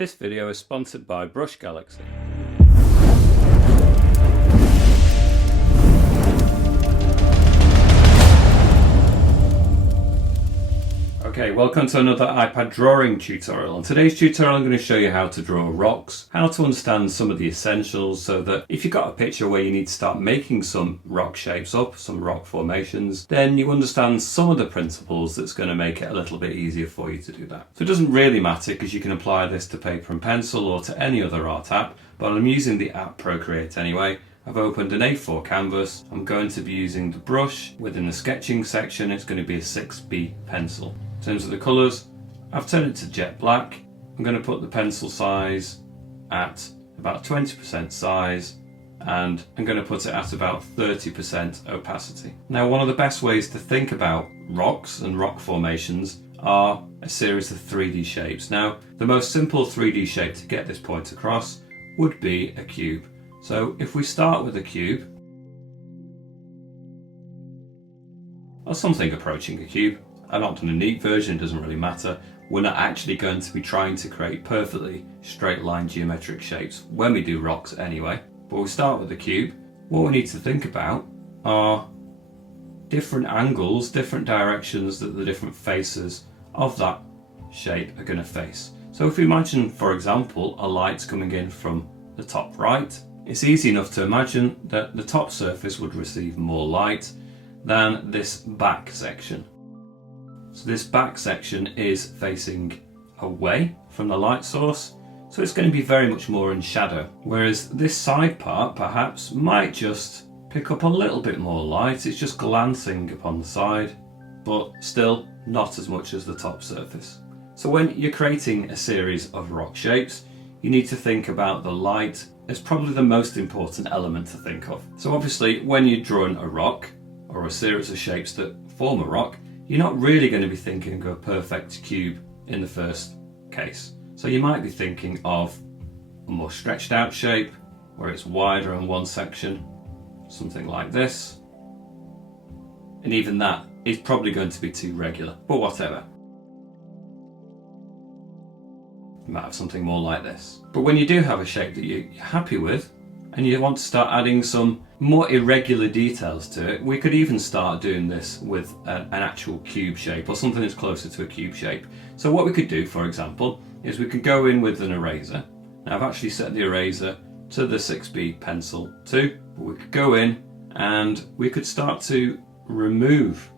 This video is sponsored by Brush Galaxy. Okay, welcome to another iPad drawing tutorial. In today's tutorial I'm going to show you how to draw rocks, how to understand some of the essentials so that if you've got a picture where you need to start making some rock shapes up, some rock formations, then you understand some of the principles that's going to make it a little bit easier for you to do that. So it doesn't really matter because you can apply this to paper and pencil or to any other art app, but I'm using the app Procreate anyway. I've opened an A4 canvas. I'm going to be using the brush. Within the sketching section it's going to be a 6B pencil. In terms of the colours, I've turned it to jet black. I'm going to put the pencil size at about 20% size and I'm going to put it at about 30% opacity. Now, one of the best ways to think about rocks and rock formations are a series of 3D shapes. Now, the most simple 3D shape to get this point across would be a cube. So if we start with a cube, or something approaching a cube, I've not done a neat version, it doesn't really matter. We're not actually going to be trying to create perfectly straight line geometric shapes when we do rocks anyway. But we start with a cube. What we need to think about are different angles, different directions that the different faces of that shape are going to face. So if we imagine, for example, a light coming in from the top right, it's easy enough to imagine that the top surface would receive more light than this back section. So this back section is facing away from the light source, so it's going to be very much more in shadow. Whereas this side part perhaps might just pick up a little bit more light, it's just glancing upon the side, but still not as much as the top surface. So when you're creating a series of rock shapes, you need to think about the light as probably the most important element to think of. So obviously when you're drawing a rock, or a series of shapes that form a rock, you're not really going to be thinking of a perfect cube in the first case. So you might be thinking of a more stretched out shape where it's wider in one section, something like this. And even that is probably going to be too regular, but whatever. You might have something more like this. But when you do have a shape that you're happy with and you want to start adding some more irregular details to it, we could even start doing this with an actual cube shape or something that's closer to a cube shape. So what we could do, for example, is we could go in with an eraser. Now I've actually set the eraser to the 6B pencil too, but we could go in and we could start to remove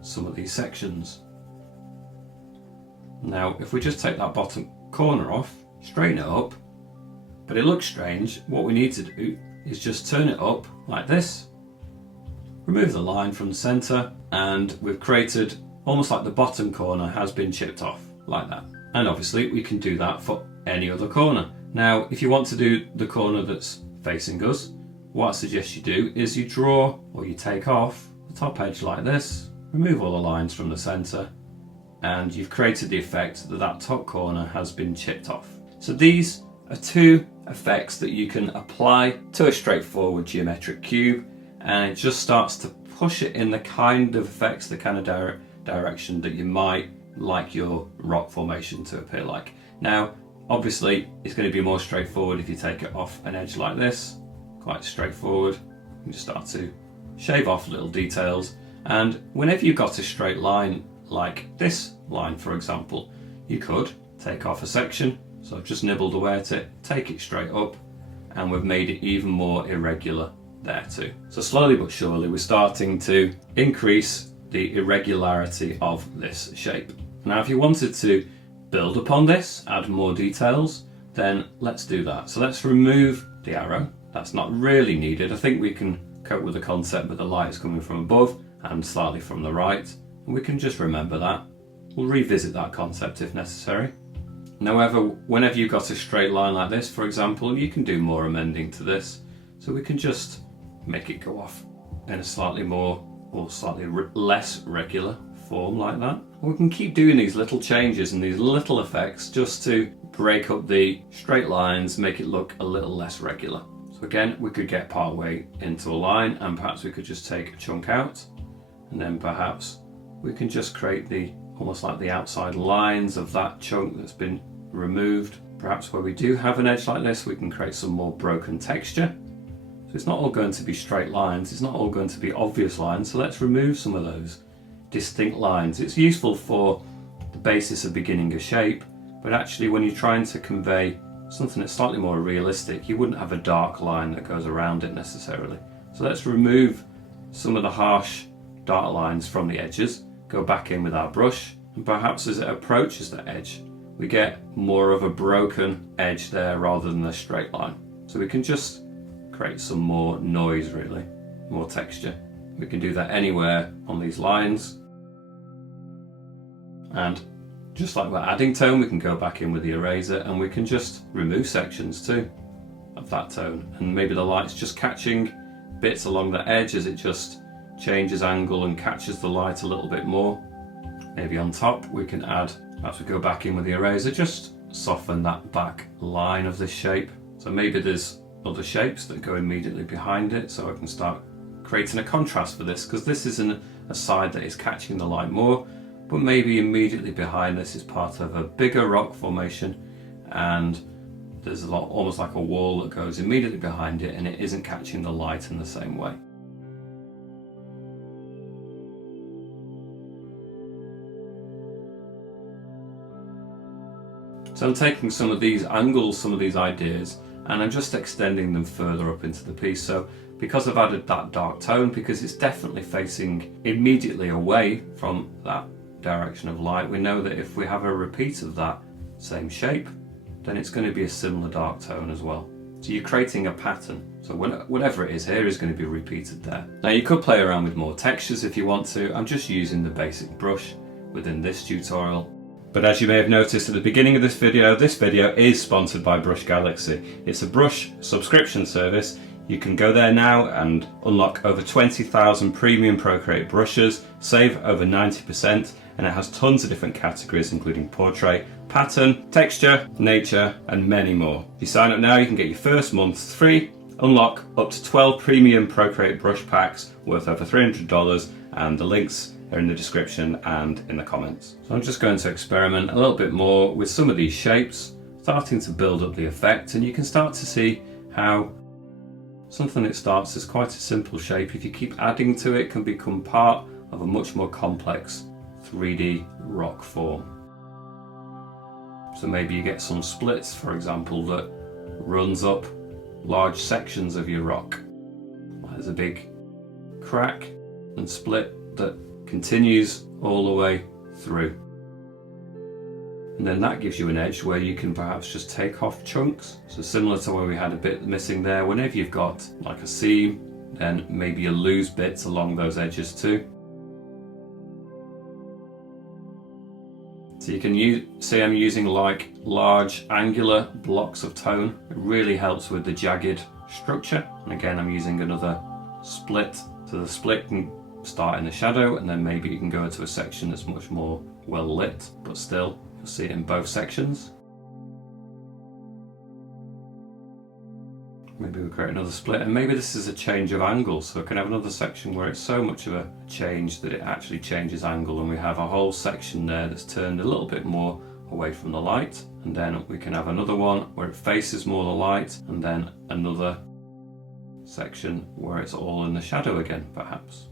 some of these sections. Now if we just take that bottom corner off, straighten it up, but it looks strange, what we need to do is just turn it up like this, remove the line from the centre, and we've created almost like the bottom corner has been chipped off, like that. And obviously we can do that for any other corner. Now if you want to do the corner that's facing us, what I suggest you do is you draw or you take off the top edge like this, remove all the lines from the centre, and you've created the effect that that top corner has been chipped off. So these are two effects that you can apply to a straightforward geometric cube, and it just starts to push it in the kind of effects, the kind of direction that you might like your rock formation to appear like. Now obviously it's going to be more straightforward if you take it off an edge like this, quite straightforward. You can just start to shave off little details, and whenever you've got a straight line like this line, for example, you could take off a section. So I've just nibbled away at it, take it straight up, and we've made it even more irregular there too. So slowly but surely we're starting to increase the irregularity of this shape. Now if you wanted to build upon this, add more details, then let's do that. So let's remove the arrow. That's not really needed. I think we can cope with the concept that the light is coming from above and slightly from the right, and we can just remember that. We'll revisit that concept if necessary. However, whenever you've got a straight line like this, for example, you can do more amending to this. So we can just make it go off in a slightly more or slightly less regular form like that. We can keep doing these little changes and these little effects just to break up the straight lines, make it look a little less regular. So again, we could get part way into a line and perhaps we could just take a chunk out, and then perhaps we can just create the almost like the outside lines of that chunk that's been removed Perhaps where we do have an edge like this, we can create some more broken texture. So it's not all going to be straight lines, it's not all going to be obvious lines, so let's remove some of those distinct lines. It's useful for the basis of beginning a shape, but actually when you're trying to convey something that's slightly more realistic, you wouldn't have a dark line that goes around it necessarily. So let's remove some of the harsh dark lines from the edges, go back in with our brush, and perhaps as it approaches the edge, we get more of a broken edge there rather than a straight line. So we can just create some more noise really, more texture. We can do that anywhere on these lines. And just like we're adding tone, we can go back in with the eraser and we can just remove sections too of that tone. And maybe the light's just catching bits along the edge as it just changes angle and catches the light a little bit more. Maybe on top we can add, as we go back in with the eraser, just soften that back line of this shape. So maybe there's other shapes that go immediately behind it, so I can start creating a contrast for this, because this isn't a side that is catching the light more, but maybe immediately behind this is part of a bigger rock formation and there's a lot, almost like a wall that goes immediately behind it and it isn't catching the light in the same way. So I'm taking some of these angles, some of these ideas, and I'm just extending them further up into the piece. So because I've added that dark tone, because it's definitely facing immediately away from that direction of light, we know that if we have a repeat of that same shape, then it's going to be a similar dark tone as well. So you're creating a pattern. So whatever it is here is going to be repeated there. Now you could play around with more textures if you want to. I'm just using the basic brush within this tutorial. But as you may have noticed at the beginning of this video is sponsored by Brush Galaxy. It's a brush subscription service. You can go there now and unlock over 20,000 premium Procreate brushes, save over 90%, and it has tons of different categories including portrait, pattern, texture, nature, and many more. If you sign up now, you can get your first month free, unlock up to 12 premium Procreate brush packs worth over $300, and the links are in the description and in the comments. So I'm just going to experiment a little bit more with some of these shapes, starting to build up the effect, and you can start to see how something that starts as quite a simple shape, if you keep adding to it, can become part of a much more complex 3D rock form. So maybe you get some splits, for example, that runs up large sections of your rock. There's a big crack and split that continues all the way through. And then that gives you an edge where you can perhaps just take off chunks. So similar to where we had a bit missing there, whenever you've got like a seam, then maybe you lose bits along those edges too. So you can see I'm using like large angular blocks of tone. It really helps with the jagged structure. And again, I'm using another split. So the split can start in the shadow, and then maybe you can go into a section that's much more well lit, but still you'll see it in both sections. Maybe we'll create another split, and maybe this is a change of angle, so we can have another section where it's so much of a change that it actually changes angle, and we have a whole section there that's turned a little bit more away from the light, and then we can have another one where it faces more the light, and then another section where it's all in the shadow again, perhaps.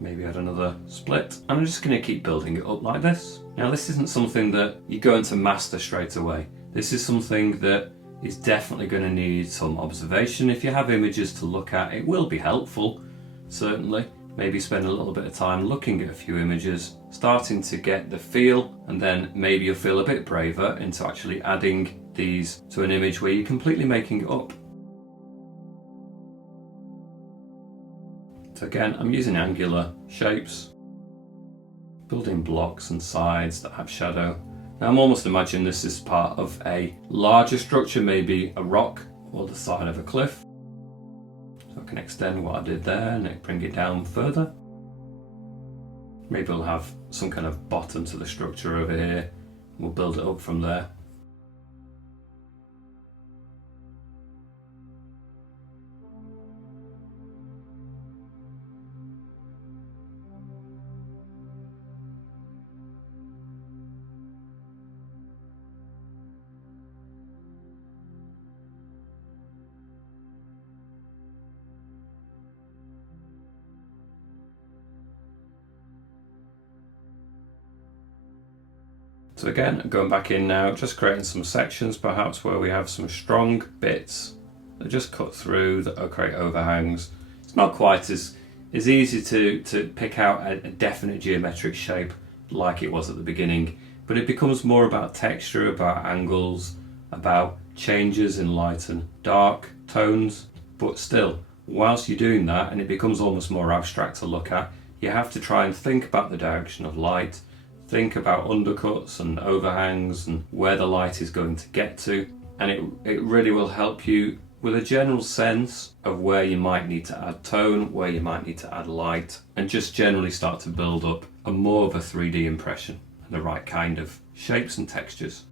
Maybe add another split, and I'm just going to keep building it up like this. Now this isn't something that you're going to master straight away. This is something that is definitely going to need some observation. If you have images to look at, it will be helpful, certainly. Maybe spend a little bit of time looking at a few images, starting to get the feel, and then maybe you'll feel a bit braver into actually adding these to an image where you're completely making it up. So again, I'm using angular shapes, building blocks and sides that have shadow. Now I'm almost imagining this is part of a larger structure, maybe a rock or the side of a cliff. So I can extend what I did there and bring it down further. Maybe we'll have some kind of bottom to the structure over here. We'll build it up from there. So again, going back in now, just creating some sections perhaps where we have some strong bits that just cut through, that create overhangs. It's not quite as easy to pick out a definite geometric shape like it was at the beginning, but it becomes more about texture, about angles, about changes in light and dark tones. But still, whilst you're doing that, and it becomes almost more abstract to look at, you have to try and think about the direction of light, think about undercuts and overhangs and where the light is going to get to, and it really will help you with a general sense of where you might need to add tone, where you might need to add light, and just generally start to build up a more of a 3D impression and the right kind of shapes and textures.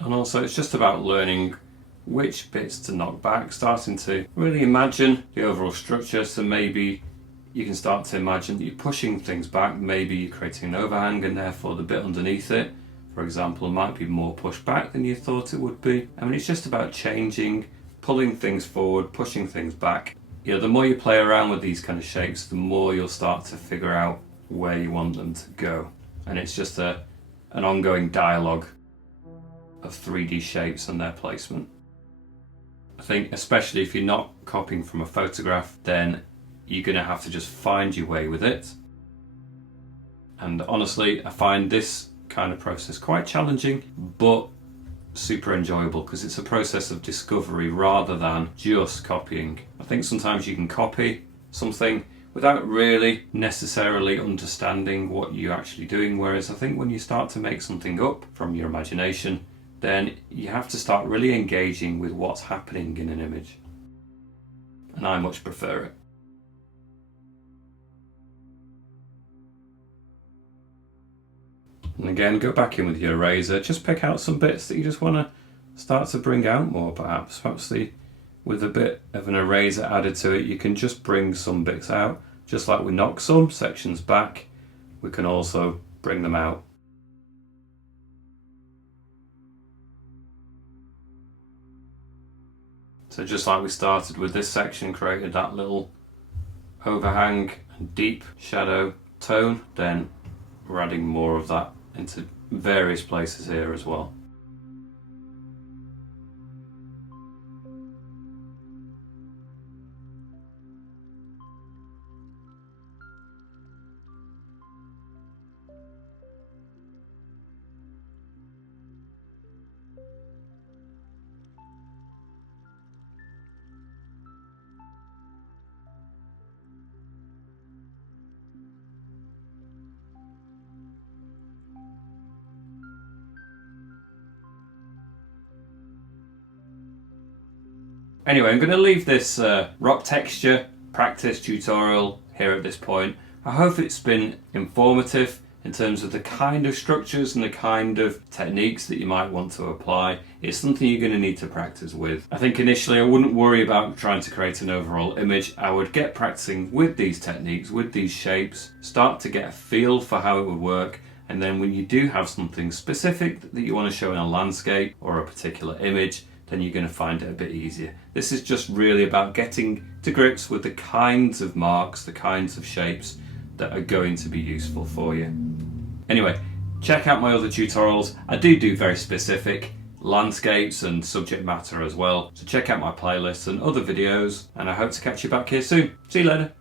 And also it's just about learning which bits to knock back, starting to really imagine the overall structure. So maybe you can start to imagine that you're pushing things back, maybe you're creating an overhang and therefore the bit underneath it, for example, might be more pushed back than you thought it would be. I mean, it's just about changing, pulling things forward, pushing things back. You know, the more you play around with these kind of shapes, the more you'll start to figure out where you want them to go. And it's just an ongoing dialogue of 3D shapes and their placement. I think especially if you're not copying from a photograph, then you're going to have to just find your way with it. And honestly, I find this kind of process quite challenging, but super enjoyable, because it's a process of discovery rather than just copying. I think sometimes you can copy something without really necessarily understanding what you're actually doing, whereas I think when you start to make something up from your imagination, then you have to start really engaging with what's happening in an image. And I much prefer it. And again, go back in with your eraser, just pick out some bits that you just want to start to bring out more, perhaps. Perhaps with a bit of an eraser added to it, you can just bring some bits out. Just like we knock some sections back, we can also bring them out. So just like we started with this section, created that little overhang and deep shadow tone, then we're adding more of that into various places here as well. Anyway, I'm going to leave this rock texture practice tutorial here at this point. I hope it's been informative in terms of the kind of structures and the kind of techniques that you might want to apply. It's something you're going to need to practice with. I think initially I wouldn't worry about trying to create an overall image. I would get practicing with these techniques, with these shapes, start to get a feel for how it would work, and then when you do have something specific that you want to show in a landscape or a particular image, then you're going to find it a bit easier. This is just really about getting to grips with the kinds of marks, the kinds of shapes that are going to be useful for you. Anyway, check out my other tutorials. I do very specific landscapes and subject matter as well. So check out my playlists and other videos, and I hope to catch you back here soon. See you later.